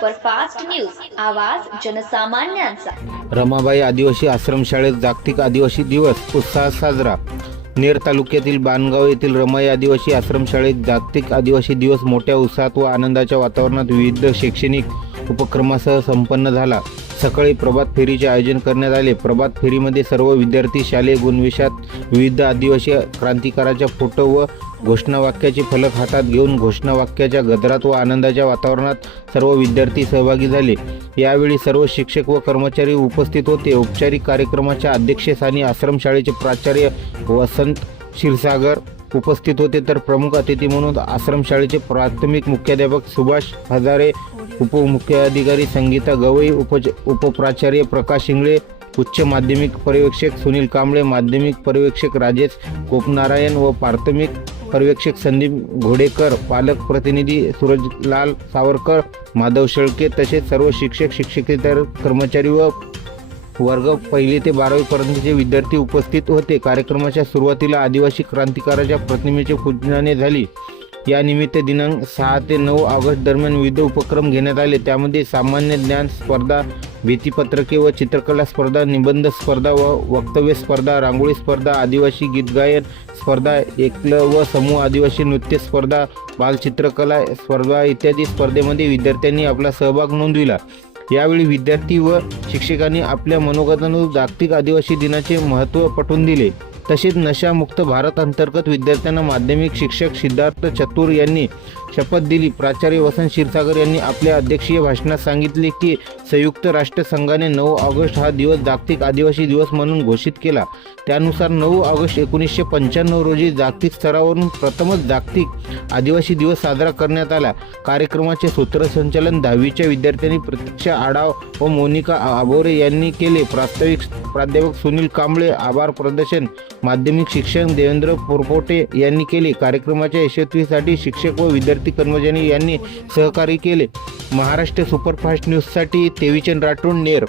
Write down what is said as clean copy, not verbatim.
Superfast news, आवाज जनसामान्यांचा। रमाबाई आदिवासी आश्रमशाळेत जागतिक आदिवासी दिवस उत्साहात साजरा। नेर तालुक्यातील बाणगाव येथील रमाई आदिवासी आश्रमशाळेत जागतिक आदिवासी दिवस मोठ्या उत्साहात व आनंदाच्या वातावरणात विविध शैक्षणिक उपक्रमासह संपन्न झाला। सकाळी प्रभात फेरीचे आयोजन करण्यात आले। प्रभात फेरीमध्ये सर्व विद्यार्थी शालेय गुणवेशात विविध आदिवासी क्रांतिकाराच्या फोटो व घोषणावाक्याचे फलक हातात घेऊन घोषणावाक्याच्या गजरात व आनंदाच्या वातावरणात सर्व विद्यार्थी सहभागी झाले। यावेळी सर्व शिक्षक व कर्मचारी उपस्थित होते। औपचारिक कार्यक्रमाच्या अध्यक्षस्थानी आश्रमशाळेचे प्राचार्य वसंत क्षीरसागर उपस्थित होते, तर प्रमुख अतिथी म्हणून आश्रमशाळेचे प्राथमिक मुख्याध्यापक सुभाष हजारे, उपमुख्याधिकारी संगीता गवई, उपप्राचार्य प्रकाश इंगळे, उच्च माध्यमिक पर्यवेक्षक सुनील कांबळे, माध्यमिक पर्यवेक्षक राजेश गोपनारायण व प्राथमिक पर्यवेक्षक संदीप घोडेकर, पालक प्रतिनिधी सूरजलाल सावरकर, माधव शेळके तसेच सर्व शिक्षक शिक्षकेतर कर्मचारी व वर्ग 1 ते 12वी पर्यंतचे विद्यार्थी उपस्थित होते। कार्यक्रमाच्या सुरुवातीला आदिवासी क्रांतिकाराच्या प्रतिमेचे पूजनाने झाली। या निमित्त दिनांक 6 ते 9 ऑगस्ट दरम्यान विविध उपक्रम घेण्यात आले। त्यामध्ये सामान्य ज्ञान स्पर्धा, भीतीपत्रके व चित्रकला स्पर्धा, निबंध स्पर्धा व वक्तव्य स्पर्धा, रांगोळी स्पर्धा, आदिवासी गीत गायन स्पर्धा, एकल व समूह आदिवासी नृत्य स्पर्धा, बालचित्रकला स्पर्धा इत्यादी स्पर्धेमध्ये विद्यार्थ्यांनी आपला सहभाग नोंदविला। यावेळी विद्यार्थी व शिक्षकांनी आपल्या मनोगतातून जागतिक आदिवासी दिनाचे महत्त्व पटवून दिले। तसेच नशामुक्त भारत अंतर्गत विद्यार्थ्यांना माध्यमिक शिक्षक सिद्धार्थ चतुर यांनी शपथ दिली। प्राचार्य वसंत क्षीरसागर यांनी आपल्या अध्यक्षीय भाषणात सांगितले की संयुक्त राष्ट्र संघाने 9 ऑगस्ट हा दिवस जागतिक आदिवासी दिवस म्हणून घोषित केला। त्यानुसार 9 ऑगस्ट 1995 रोजी जागतिक स्तरावरून प्रथमच जागतिक आदिवासी दिवस साजरा करण्यात आला। कार्यक्रमाचे सूत्रसंचालन 10वीच्या विद्यार्थ्यांनी प्रतीक्षा आडाव व मोनिका आबोरे यांनी केले। प्राध्यापक सुनील कांबळे आभार प्रदर्शन माध्यमिक शिक्षक देवेंद्र पोरपोटे यांनी केले। कार्यक्रमाच्या यशस्वीसाठी शिक्षक व विद्यार्थी कर्मचारी यांनी सहकार्य केले। महाराष्ट्र सुपरफास्ट न्यूजसाठी देवीचंद राठोड, नेर।